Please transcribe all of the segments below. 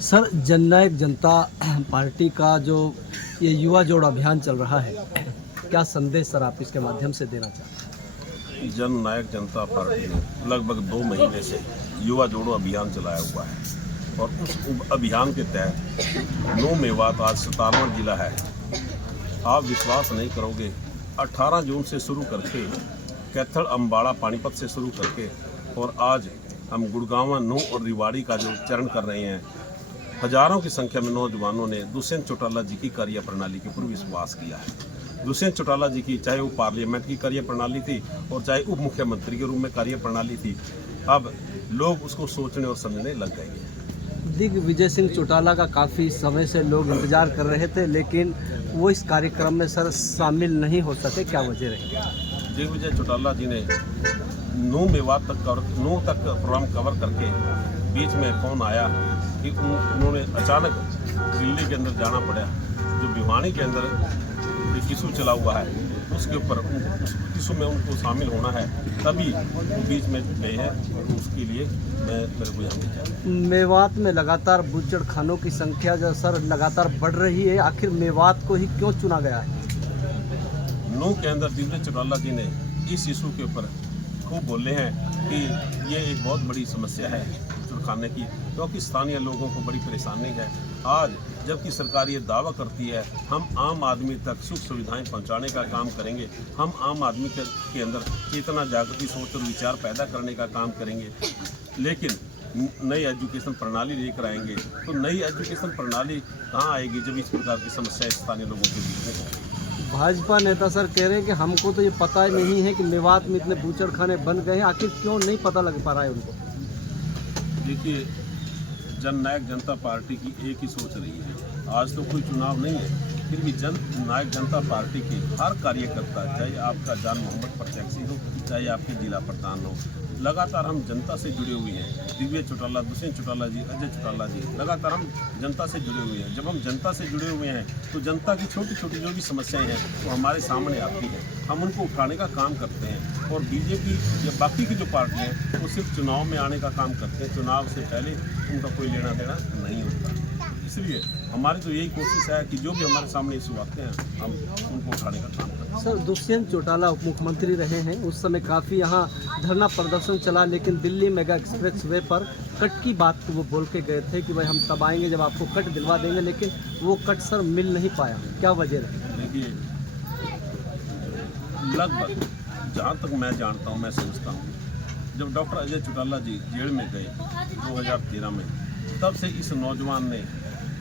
Sir, जननायक जनता party का जो ये युवा जोड़ अभियान चल रहा है, क्या संदेश सर आप इसके माध्यम से देना चाहते हैं? जन नायक जनता पार्टी ने लगभग 2 महीने से युवा जोड़ो अभियान चलाया हुआ है और उस अभियान के तहत 9 मेवात आज 57 जिला है। आप विश्वास नहीं करोगे, 18 जून से शुरू करके कैथल, अम्बाड़ा, पानीपत से शुरू करके और आज हम गुड़गांव, नूह और रिवाड़ी का जो चरण कर रहे हैं। हजारों की संख्या में नौजवानों ने दुष्यंत चौटाला जी की कार्य प्रणाली के ऊपर विश्वास किया है। दुष्यंत चौटाला जी की चाहे वो पार्लियामेंट की कार्य प्रणाली थी और चाहे उप मुख्यमंत्री के रूप में कार्य प्रणाली थी, अब लोग उसको सोचने और समझने लग गए हैं। दिग्विजय सिंह चौटाला का काफ़ी समय से लोग इंतजार कर रहे थे, लेकिन वो इस कार्यक्रम में सर शामिल नहीं हो सके, क्या वजह रही? दिग्विजय चौटाला जी ने 9 मेवात तक प्रोग्राम कवर करके बीच में फोन आया कि उन्होंने अचानक दिल्ली के अंदर जाना पड़ा। जो भिवानी के अंदर एक इशू चला हुआ है, उसके ऊपर उस इशू में उनको शामिल होना है, तभी वो बीच में गए हैं और उसके लिए मेरे को यहाँ भेजा। मेवात में लगातार बूचड़ खानों की संख्या जो सर लगातार बढ़ रही है, आखिर मेवात को ही क्यों चुना गया है? नूह के अंदर दिग्विजय चौटाला जी ने इस इशू के ऊपर खूब बोले हैं कि ये एक बहुत बड़ी समस्या है खाने की, क्योंकि स्थानीय लोगों को बड़ी परेशानी है। आज जबकि सरकार ये दावा करती है हम आम आदमी तक सुख सुविधाएं पहुंचाने का काम करेंगे, हम आम आदमी के अंदर चेतना, जागृति, सोच और विचार पैदा करने का काम करेंगे, लेकिन नई एजुकेशन प्रणाली लेकर आएंगे, तो नई एजुकेशन प्रणाली कहाँ आएगी जब इस प्रकार की समस्याएं स्थानीय लोगों के बीच में होंगी। भाजपा नेता सर कह रहे हैं कि हमको तो ये पता ही नहीं है कि मेवात में इतने बूचड़ खाने बन गए हैं, आखिर क्यों नहीं पता लग पा रहा है उनको? देखिए, जन नायक जनता पार्टी की एक ही सोच रही है। आज तो कोई चुनाव नहीं है, फिर भी जन नायक जनता पार्टी के हर कार्यकर्ता, चाहे आपका जान मोहम्मद प्रत्याशी हो, चाहे आपके जिला प्रधान हो, लगातार हम जनता से जुड़े हुए हैं। दिग्विजय चौटाला, दुष्यंत चौटाला जी, अजय चौटाला जी, लगातार हम जनता से जुड़े हुए हैं। जब हम जनता से जुड़े हुए हैं तो जनता की छोटी छोटी जो भी समस्याएं हैं वो हमारे सामने आती हैं, हम उनको उठाने का काम करते हैं। और बीजेपी या बाकी की जो पार्टियाँ हैं वो सिर्फ चुनाव में आने का काम करते हैं, चुनाव से पहले उनका कोई लेना देना नहीं होता। इसलिए हमारी तो यही कोशिश है कि जो भी हमारे सामने इशू आते हैं हम उनको उठाने का काम करते हैं। सर, दुष्यंत चौटाला उप मुख्यमंत्री रहे हैं, उस समय काफ़ी यहाँ धरना प्रदर्शन चला, लेकिन दिल्ली मेगा एक्सप्रेस वे पर कट की बात को वो बोल के गए थे कि भाई हम तब आएंगे जब आपको कट दिलवा देंगे, लेकिन वो कट सर मिल नहीं पाया, क्या वजह रही? देखिए, लगभग जहाँ तक मैं जानता हूँ, मैं समझता हूँ, जब डॉक्टर अजय चौटाला जी जेल में गए 2013 में, तब से इस नौजवान ने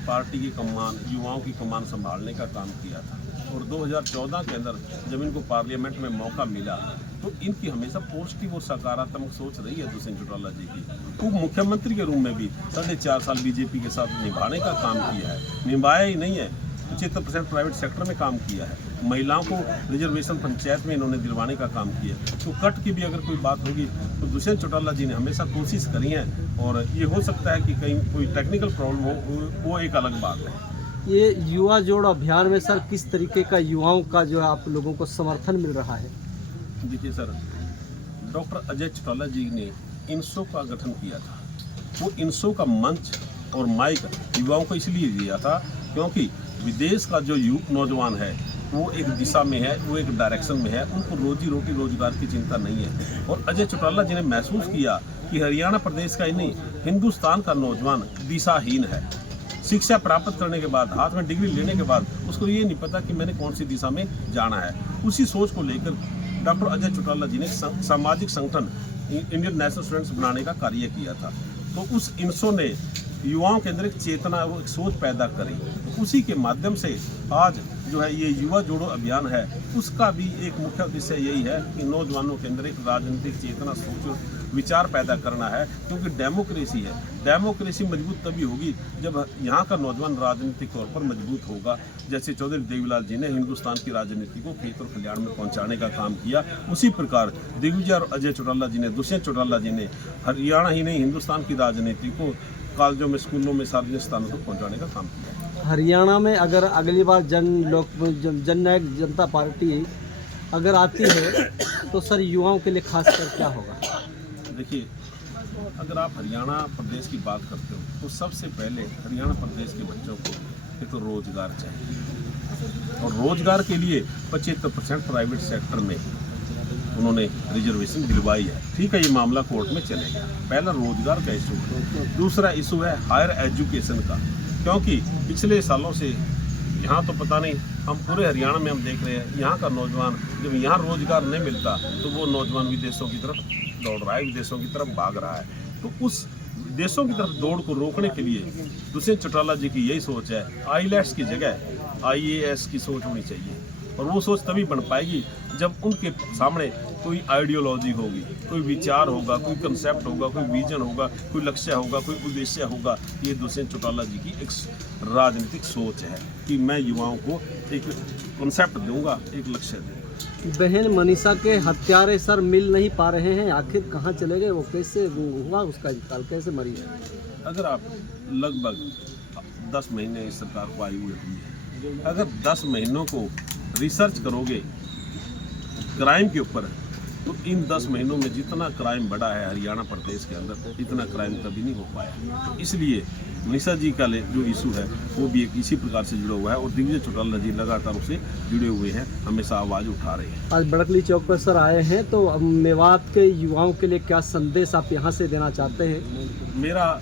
पार्टी की कमान, युवाओं की कमान संभालने का काम किया था। और 2014 के अंदर जब इनको पार्लियामेंट में मौका मिला तो इनकी हमेशा पॉजिटिव और सकारात्मक सोच रही है दुष्यंत चौटाला जी की। उप मुख्यमंत्री के रूप में भी 4.5 साल बीजेपी के साथ निभाने का काम किया है, निभाया ही नहीं है, 75% प्राइवेट सेक्टर में काम किया है, महिलाओं को रिजर्वेशन पंचायत में इन्होंने दिलवाने का काम किया। तो कट की भी अगर कोई बात होगी तो दुष्यंत चौटाला जी ने हमेशा कोशिश करी है, और ये हो सकता है कि कहीं कोई टेक्निकल प्रॉब्लम हो, वो एक अलग बात है। ये युवा जोड़ अभियान में सर किस तरीके का युवाओं का जो है आप लोगों को समर्थन मिल रहा है? देखिए सर, डॉक्टर अजय चौटाला जी ने इनसो का गठन किया था। वो इनसो का मंच और माइक युवाओं को इसलिए दिया था क्योंकि विदेश का जो नौजवान है वो एक दिशा में है, वो एक डायरेक्शन में है, उनको रोजी रोटी रोजगार की चिंता नहीं है। और अजय चौटाला जी ने महसूस किया कि हरियाणा प्रदेश का ही नहीं, हिंदुस्तान का नौजवान दिशाहीन है। शिक्षा प्राप्त करने के बाद, हाथ में डिग्री लेने के बाद उसको ये नहीं पता कि मैंने कौन सी दिशा में जाना है। उसी सोच को लेकर डॉक्टर अजय चौटाला जी ने सामाजिक संगठन इंडियन नेशनल स्टूडेंट्स बनाने का कार्य किया था। तो उस इनसो ने युवाओं के अंदर एक चेतना और एक सोच पैदा करी। उसी के माध्यम से आज जो है ये युवा जोड़ो अभियान है, उसका भी एक मुख्य उद्देश्य यही है कि नौजवानों के अंदर एक राजनीतिक चेतना, सोच, विचार पैदा करना है। क्योंकि डेमोक्रेसी है, डेमोक्रेसी मजबूत तभी होगी जब यहाँ का नौजवान राजनीतिक तौर पर मजबूत होगा। जैसे चौधरी देवीलाल जी ने हिंदुस्तान की राजनीति को खेत और कल्याण में पहुँचाने का काम किया, उसी प्रकार दिग्विजय और अजय चौटाला जी ने, दुष्यंत चौटाला जी ने हरियाणा ही नहीं हिंदुस्तान की राजनीति को कॉलेजों में, स्कूलों में, सार्वजनिक स्थानों तक पहुँचाने का काम किया। हरियाणा में अगर अगली बार जन नायक जनता पार्टी अगर आती है तो सर युवाओं के लिए खासकर क्या होगा? देखिए, अगर आप हरियाणा प्रदेश की बात करते हो तो सबसे पहले हरियाणा प्रदेश के बच्चों को एक तो रोजगार चाहिए, और रोजगार के लिए 75% प्राइवेट सेक्टर में उन्होंने रिजर्वेशन दिलवाई है। ठीक है, ये मामला कोर्ट में चलेगा। पहला रोजगार का इशू है। दूसरा इशू है हायर एजुकेशन का, क्योंकि पिछले सालों से यहाँ तो पता नहीं, हम पूरे हरियाणा में हम देख रहे हैं यहाँ का नौजवान जब यहाँ रोजगार नहीं मिलता तो वो नौजवान विदेशों की तरफ दौड़ रहा है, विदेशों की तरफ भाग रहा है। तो उस विदेशों की तरफ दौड़ को रोकने के लिए दुष्यंत चौटाला जी की यही सोच है, आईलेट्स की जगह IAS की सोच होनी चाहिए। और वो सोच तभी बन पाएगी जब उनके सामने कोई आइडियोलॉजी होगी, कोई विचार होगा, कोई कंसेप्ट होगा, कोई विजन होगा, कोई लक्ष्य होगा, कोई उद्देश्य होगा। ये दुष्यंत चौटाला जी की एक राजनीतिक सोच है कि मैं युवाओं को एक कंसेप्ट दूंगा, एक लक्ष्य दूंगा। बहन मनीषा के हत्यारे सर मिल नहीं पा रहे हैं, आखिर कहाँ चले गए? वो कैसे हुआ उसका इंतकाल, कैसे मरी है? अगर आप लगभग 10 महीने इस सरकार को आयु हुई है, अगर 10 महीनों को रिसर्च करोगे क्राइम के ऊपर तो इन 10 महीनों में जितना क्राइम बढ़ा है हरियाणा प्रदेश के अंदर, इतना क्राइम कभी नहीं हो पाया। तो इसलिए मनीषा जी का जो इशू है वो भी एक इसी प्रकार से जुड़ा हुआ है, और दिग्विजय चौटाला जी लगातार उससे जुड़े हुए हैं, हमेशा आवाज़ उठा रहे हैं। आज बड़कली चौक पर सर आए हैं, तो मेवात के युवाओं के लिए क्या संदेश आप यहाँ से देना चाहते हैं? मेरा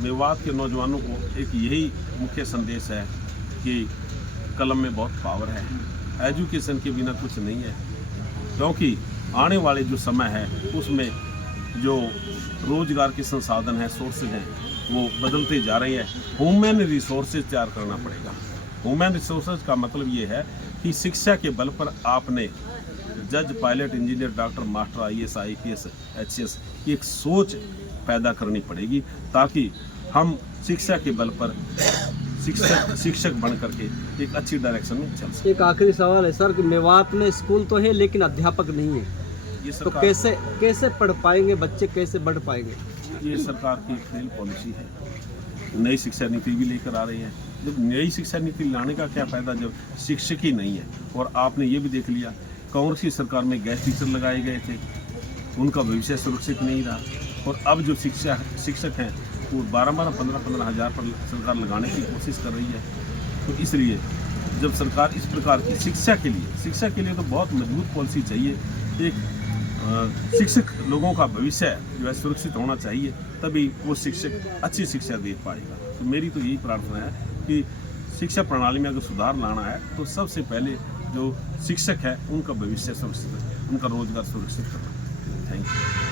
मेवात के नौजवानों को एक यही मुख्य संदेश है कि कलम में बहुत पावर है, एजुकेशन के बिना कुछ नहीं है, क्योंकि आने वाले जो समय है उसमें जो रोजगार के संसाधन हैं, सोर्सेज हैं, वो बदलते जा रहे हैं। ह्यूमन रिसोर्सेज तैयार करना पड़ेगा। ह्यूमन रिसोर्सेज का मतलब ये है कि शिक्षा के बल पर आपने जज, pilot, engineer, doctor, master, IAS, IPS, HCS की एक सोच पैदा करनी पड़ेगी, ताकि हम शिक्षा के बल पर शिक्षक बन करके एक अच्छी डायरेक्शन में चल सके। एक आखिरी सवाल है सर कि मेवात में स्कूल तो है लेकिन अध्यापक नहीं है, ये तो कैसे पढ़ पाएंगे बच्चे, कैसे बढ़ पाएंगे? ये सरकार की फेल पॉलिसी है। नई शिक्षा नीति भी लेकर आ रही है। जब नई शिक्षा नीति लाने का क्या फायदा जब शिक्षक ही नहीं है? और आपने ये भी देख लिया, कांग्रेस की सरकार में गेस्ट टीचर लगाए गए थे, उनका भविष्य सुरक्षित नहीं रहा। और अब जो शिक्षक हैं वो 12-15 हज़ार पर सरकार लगाने की कोशिश कर रही है। तो इसलिए जब सरकार इस प्रकार की शिक्षा के लिए तो बहुत मजबूत पॉलिसी चाहिए। एक शिक्षक लोगों का भविष्य जो है सुरक्षित होना चाहिए, तभी वो शिक्षक अच्छी शिक्षा दे पाएगा। तो मेरी तो यही प्रार्थना है कि शिक्षा प्रणाली में अगर सुधार लाना है तो सबसे पहले जो शिक्षक है उनका भविष्य सुरक्षित, उनका रोजगार सुरक्षित करना। Thank you.